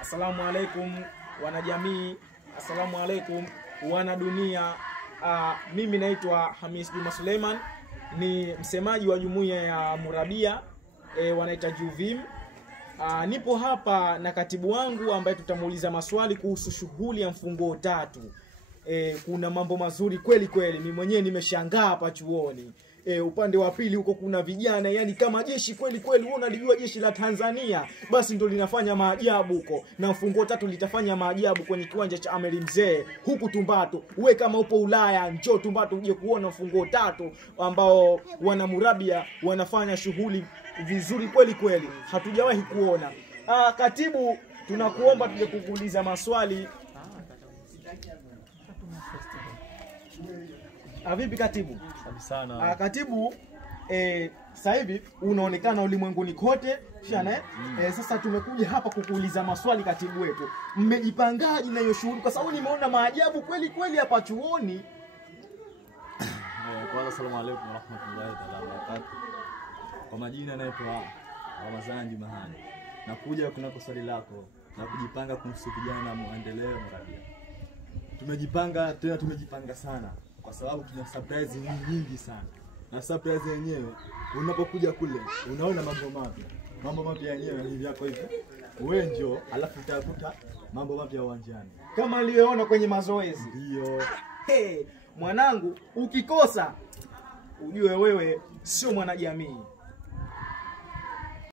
Assalamu alaikum wanajamii, assalamu alaikum wana dunia. Mimi naitwa Hamis Juma Suleiman, ni msemaji wa jumuiya ya Murabia, wanaita Juvim. Nipo hapa na katibu wangu ambaye tutamuuliza maswali kuhusu shughuli ya mfungo tatu. Kuna mambo mazuri kweli kweli, mimi mwenyewe nimeshangaa hapa chuoni. Upande wa pili huko kuna vijana, yani kama jeshi kweli kweli. Wewe unalijua jeshi la Tanzania basi ndio linafanya maajabu huko, na mfungo tatu litafanya maajabu kwenye kiwanja cha Amiri Mzee huku Tumbatu. Wewe kama upo Ulaya, njoo Tumbatu uje kuona mfungo tatu ambao wana Murabia wanafanya shughuli vizuri kweli kweli, hatujawahi kuona. Katibu, tunakuomba tuje kukuuliza maswali. Vipi katibu? Sana. Katibu, sasa hivi unaonekana ulimwenguni kote, shana. Sasa tumekuja hapa kukuuliza maswali katibu wetu. Mmejipangaje na hiyo shughuli? Kwa sababu nimeona maajabu kweli kweli hapa chuoni. Kwanza asalamu alaykum wa rahmatullahi wa barakatuh. Kwa majina naitwa Ramadhani Jumahani. Nakuja kunako swali lako na kujipanga kuhusu vijana na maendeleo Murabia. Tumejipanga sana kwa sababu tuna surprise nyingi sana. Na surprise yenyewe unapokuja kule unaona mambo mapya yenyewe hivi yako hivi. Wewe njoo alafu utakuta mambo mapya uwanjani Kama niliyoona kwenye mazoezi. ndio. Mwanangu, ukikosa ujue wewe sio mwanajamii.